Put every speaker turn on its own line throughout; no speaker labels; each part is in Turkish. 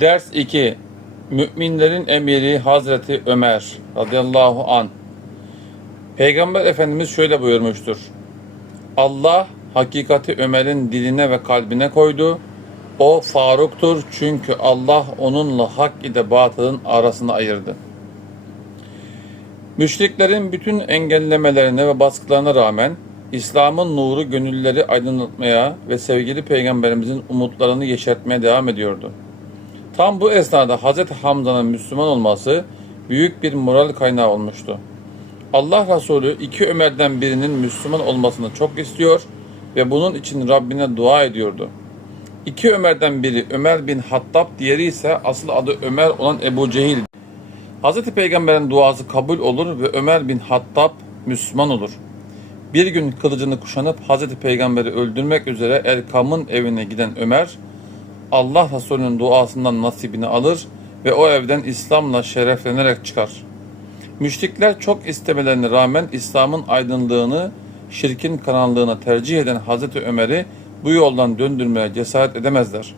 Ders 2 Müminlerin emiri Hazreti Ömer radıyallahu an. Peygamber Efendimiz şöyle buyurmuştur. Allah hakikati Ömer'in diline ve kalbine koydu. O Faruk'tur çünkü Allah onunla hak ile batılın arasını ayırdı. Müşriklerin bütün engellemelerine ve baskılarına rağmen İslam'ın nuru gönülleri aydınlatmaya ve sevgili peygamberimizin umutlarını yeşertmeye devam ediyordu. Tam bu esnada Hz. Hamza'nın Müslüman olması büyük bir moral kaynağı olmuştu. Allah Resulü iki Ömer'den birinin Müslüman olmasını çok istiyor ve bunun için Rabbine dua ediyordu. İki Ömer'den biri Ömer bin Hattab, diğeri ise asıl adı Ömer olan Ebu Cehil. Hz. Peygamber'in duası kabul olur ve Ömer bin Hattab Müslüman olur. Bir gün kılıcını kuşanıp Hz. Peygamber'i öldürmek üzere Erkam'ın evine giden Ömer, Allah Resulü'nün duasından nasibini alır ve o evden İslam'la şereflenerek çıkar. Müşrikler çok istemelerine rağmen İslam'ın aydınlığını şirkin karanlığına tercih eden Hazreti Ömer'i bu yoldan döndürmeye cesaret edemezler.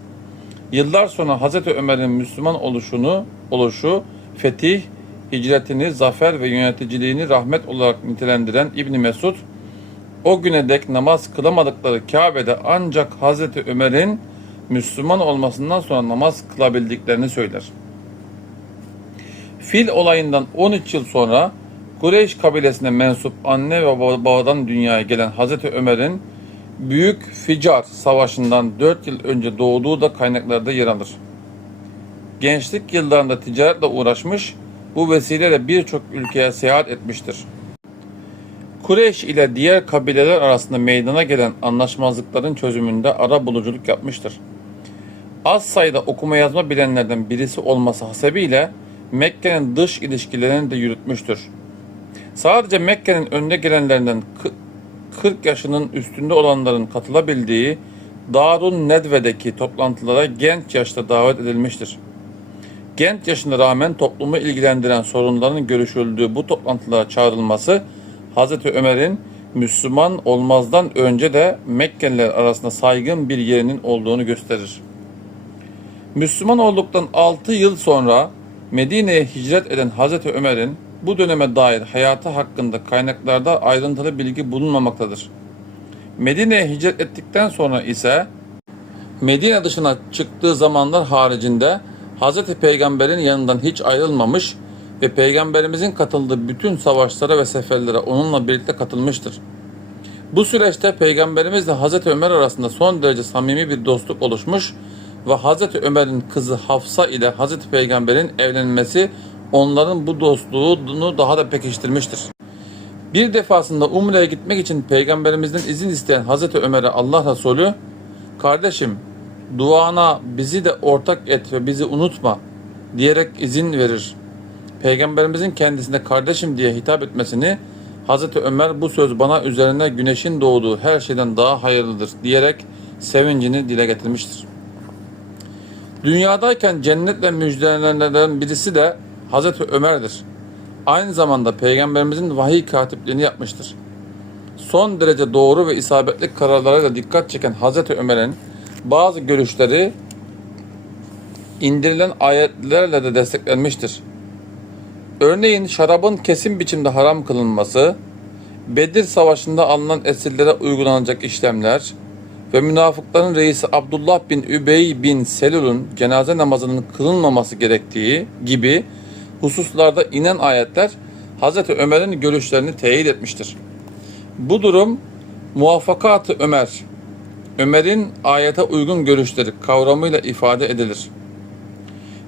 Yıllar sonra Hazreti Ömer'in Müslüman oluşunu, oluşu, fetih, hicretini, zafer ve yöneticiliğini rahmet olarak nitelendiren İbni Mesud, o güne dek namaz kılamadıkları Kabe'de ancak Hazreti Ömer'in Müslüman olmasından sonra namaz kılabildiklerini söyler. Fil olayından 13 yıl sonra Kureyş kabilesine mensup anne ve babadan dünyaya gelen Hazreti Ömer'in Büyük Ficar Savaşı'ndan 4 yıl önce doğduğu da kaynaklarda yer alır. Gençlik yıllarında ticaretle uğraşmış, bu vesileyle birçok ülkeye seyahat etmiştir. Kureyş ile diğer kabileler arasında meydana gelen anlaşmazlıkların çözümünde ara buluculuk yapmıştır. Az sayıda okuma yazma bilenlerden birisi olması hasebiyle Mekke'nin dış ilişkilerini de yürütmüştür. Sadece Mekke'nin önde gelenlerinden 40 yaşının üstünde olanların katılabildiği Darun Nedve'deki toplantılara genç yaşta davet edilmiştir. Genç yaşına rağmen toplumu ilgilendiren sorunların görüşüldüğü bu toplantılara çağrılması Hz. Ömer'in Müslüman olmazdan önce de Mekkeliler arasında saygın bir yerinin olduğunu gösterir. Müslüman olduktan 6 yıl sonra Medine'ye hicret eden Hz. Ömer'in bu döneme dair hayatı hakkında kaynaklarda ayrıntılı bilgi bulunmamaktadır. Medine'ye hicret ettikten sonra ise Medine dışına çıktığı zamanlar haricinde Hz. Peygamber'in yanından hiç ayrılmamış ve Peygamberimizin katıldığı bütün savaşlara ve seferlere onunla birlikte katılmıştır. Bu süreçte Peygamberimizle Hz. Ömer arasında son derece samimi bir dostluk oluşmuş ve Hz. Ömer'in kızı Hafsa ile Hz. Peygamber'in evlenmesi onların bu dostluğunu daha da pekiştirmiştir. Bir defasında Umre'ye gitmek için Peygamberimizden izin isteyen Hz. Ömer'e Allah Resulü, kardeşim duana bizi de ortak et ve bizi unutma diyerek izin verir. Peygamberimizin kendisine kardeşim diye hitap etmesini Hz. Ömer bu söz bana üzerine güneşin doğduğu her şeyden daha hayırlıdır diyerek sevincini dile getirmiştir. Dünyadayken cennetle müjdelenenlerden birisi de Hazreti Ömer'dir. Aynı zamanda Peygamberimizin vahiy katipliğini yapmıştır. Son derece doğru ve isabetli kararlarıyla dikkat çeken Hazreti Ömer'in bazı görüşleri indirilen ayetlerle de desteklenmiştir. Örneğin şarabın kesin biçimde haram kılınması, Bedir Savaşı'nda alınan esirlere uygulanacak işlemler ve münafıkların reisi Abdullah bin Übey bin Selul'un cenaze namazının kılınmaması gerektiği gibi hususlarda inen ayetler Hz. Ömer'in görüşlerini teyit etmiştir. Bu durum muvaffakat Ömer, Ömer'in ayete uygun görüşleri kavramıyla ifade edilir.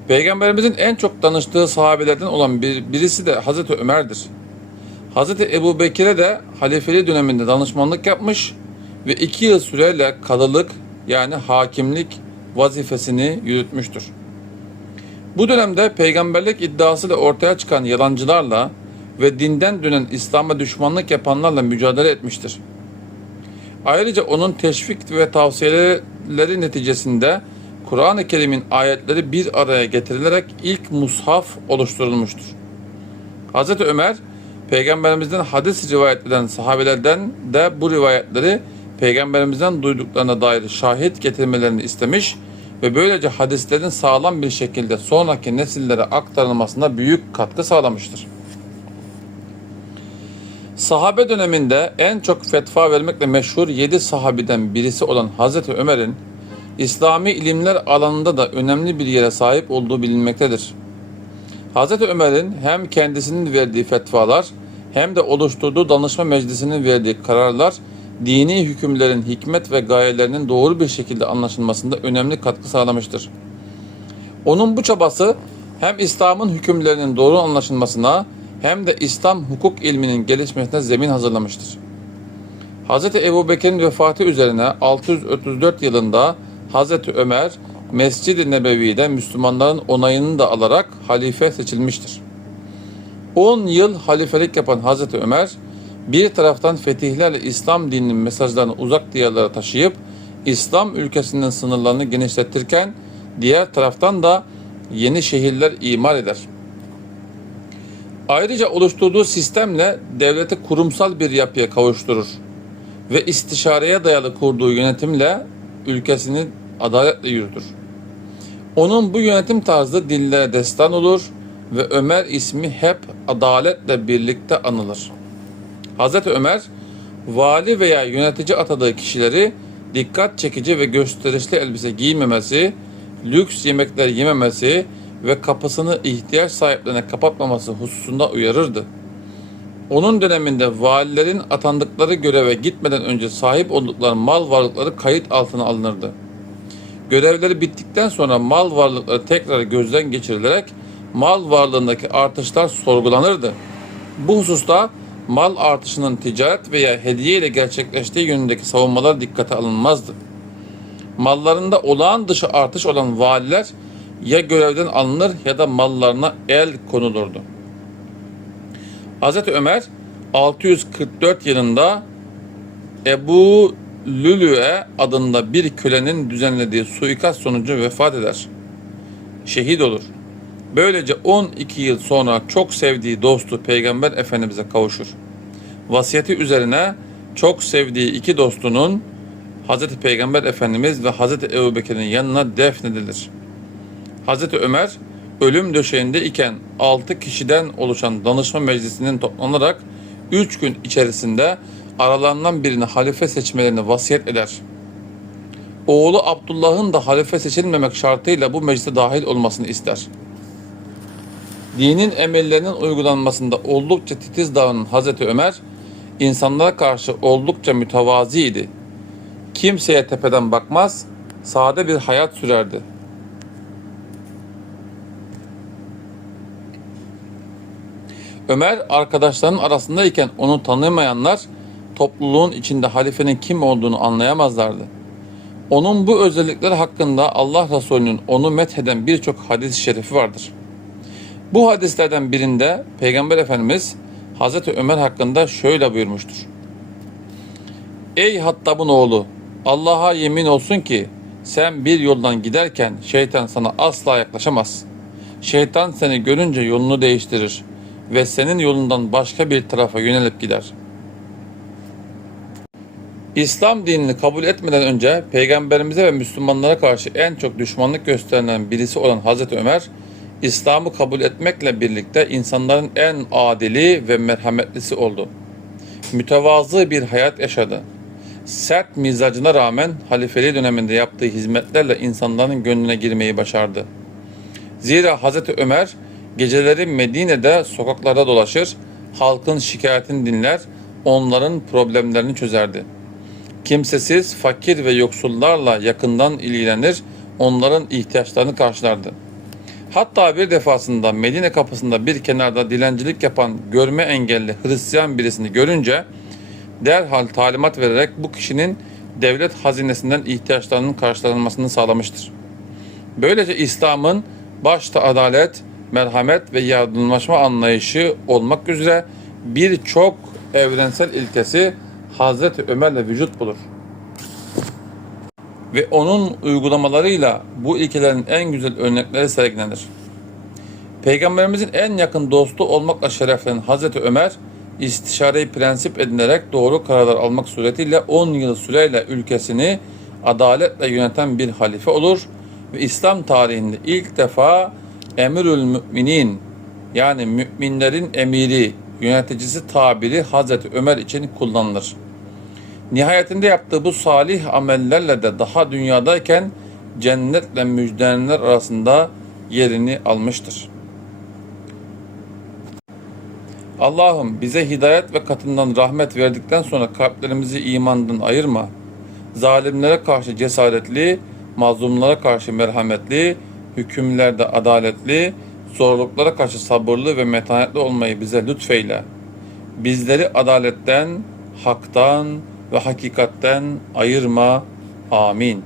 Peygamberimizin en çok danıştığı sahabelerden olan bir, birisi de Hz. Ömer'dir. Hz. Ebu Bekir'e de halifeli döneminde danışmanlık yapmış iki yıl süreyle kadılık yani hakimlik vazifesini yürütmüştür. Bu dönemde peygamberlik iddiasıyla ortaya çıkan yalancılarla ve dinden dönen İslam'a düşmanlık yapanlarla mücadele etmiştir. Ayrıca onun teşvik ve tavsiyeleri neticesinde Kur'an-ı Kerim'in ayetleri bir araya getirilerek ilk mushaf oluşturulmuştur. Hz. Ömer, Peygamberimizden hadis rivayet eden sahabelerden de bu rivayetleri Peygamberimizden duyduklarına dair şahit getirmelerini istemiş ve böylece hadislerin sağlam bir şekilde sonraki nesillere aktarılmasına büyük katkı sağlamıştır. Sahabe döneminde en çok fetva vermekle meşhur 7 sahabiden birisi olan Hazreti Ömer'in İslami ilimler alanında da önemli bir yere sahip olduğu bilinmektedir. Hazreti Ömer'in hem kendisinin verdiği fetvalar hem de oluşturduğu danışma meclisinin verdiği kararlar dini hükümlerin hikmet ve gayelerinin doğru bir şekilde anlaşılmasında önemli katkı sağlamıştır. Onun bu çabası hem İslam'ın hükümlerinin doğru anlaşılmasına hem de İslam hukuk ilminin gelişmesine zemin hazırlamıştır. Hz. Ebu Bekir'in vefatı üzerine 634 yılında Hz. Ömer Mescid-i Nebevi'de Müslümanların onayını da alarak halife seçilmiştir. 10 yıl halifelik yapan Hz. Ömer bir taraftan fetihlerle İslam dininin mesajlarını uzak diyarlara taşıyıp İslam ülkesinin sınırlarını genişletirken diğer taraftan da yeni şehirler imar eder. Ayrıca oluşturduğu sistemle devleti kurumsal bir yapıya kavuşturur ve istişareye dayalı kurduğu yönetimle ülkesini adaletle yürütür. Onun bu yönetim tarzı dillere destan olur ve Ömer ismi hep adaletle birlikte anılır. Hazreti Ömer, vali veya yönetici atadığı kişileri dikkat çekici ve gösterişli elbise giymemesi, lüks yemekler yememesi ve kapısını ihtiyaç sahiplerine kapatmaması hususunda uyarırdı. Onun döneminde valilerin atandıkları göreve gitmeden önce sahip oldukları mal varlıkları kayıt altına alınırdı. Görevleri bittikten sonra mal varlıkları tekrar gözden geçirilerek mal varlığındaki artışlar sorgulanırdı. Bu hususta mal artışının ticaret veya hediye ile gerçekleştiği yönündeki savunmalar dikkate alınmazdı. Mallarında olağan dışı artış olan valiler ya görevden alınır ya da mallarına el konulurdu. Hz. Ömer 644 yılında Ebu Lülü'e adında bir kölenin düzenlediği suikast sonucu vefat eder. Şehit olur. Böylece 12 yıl sonra çok sevdiği dostu Peygamber Efendimiz'e kavuşur. Vasiyeti üzerine çok sevdiği iki dostunun Hz. Peygamber Efendimiz ve Hz. Ebu Bekir'in yanına defnedilir. Hz. Ömer ölüm döşeğinde iken 6 kişiden oluşan danışma meclisinin toplanarak 3 gün içerisinde aralarından birini halife seçmelerini vasiyet eder. Oğlu Abdullah'ın da halife seçilmemek şartıyla bu meclise dahil olmasını ister. Dinin emellerinin uygulanmasında oldukça titiz davranan Hazreti Ömer, insanlara karşı oldukça mütevaziydi. Kimseye tepeden bakmaz, sade bir hayat sürerdi. Ömer arkadaşlarının arasındayken onu tanımayanlar topluluğun içinde halifenin kim olduğunu anlayamazlardı. Onun bu özellikleri hakkında Allah Resulü'nün onu metheden birçok hadis-i şerifi vardır. Bu hadislerden birinde Peygamber Efendimiz Hazreti Ömer hakkında şöyle buyurmuştur. Ey Hattab'ın oğlu Allah'a yemin olsun ki sen bir yoldan giderken şeytan sana asla yaklaşamaz. Şeytan seni görünce yolunu değiştirir ve senin yolundan başka bir tarafa yönelip gider. İslam dinini kabul etmeden önce peygamberimize ve Müslümanlara karşı en çok düşmanlık gösterilen birisi olan Hazreti Ömer, İslam'ı kabul etmekle birlikte insanların en adili ve merhametlisi oldu. Mütevazı bir hayat yaşadı. Sert mizacına rağmen halifeliği döneminde yaptığı hizmetlerle insanların gönlüne girmeyi başardı. Zira Hazreti Ömer geceleri Medine'de sokaklarda dolaşır, halkın şikayetini dinler, onların problemlerini çözerdi. Kimsesiz, fakir ve yoksullarla yakından ilgilenir, onların ihtiyaçlarını karşılardı. Hatta bir defasında Medine kapısında bir kenarda dilencilik yapan görme engelli Hristiyan birisini görünce derhal talimat vererek bu kişinin devlet hazinesinden ihtiyaçlarının karşılanmasını sağlamıştır. Böylece İslam'ın başta adalet, merhamet ve yardımlaşma anlayışı olmak üzere birçok evrensel ilkesi Hazreti Ömer'le vücut bulur. Ve onun uygulamalarıyla bu ilkelerin en güzel örnekleri sergilenir. Peygamberimizin en yakın dostu olmakla şereflenen Hazreti Ömer, istişareyi prensip edinerek doğru kararlar almak suretiyle 10 yıl süreyle ülkesini adaletle yöneten bir halife olur ve İslam tarihinde ilk defa Emirül Müminin yani müminlerin emiri, yöneticisi tabiri Hazreti Ömer için kullanılır. Nihayetinde yaptığı bu salih amellerle de daha dünyadayken cennetle müjdenenler arasında yerini almıştır. Allah'ım bize hidayet ve katından rahmet verdikten sonra kalplerimizi imandan ayırma. Zalimlere karşı cesaretli, mazlumlara karşı merhametli, hükümlerde adaletli, zorluklara karşı sabırlı ve metanetli olmayı bize lütfeyle. Bizleri adaletten, haktan ve hakikatten ayırma. Amin.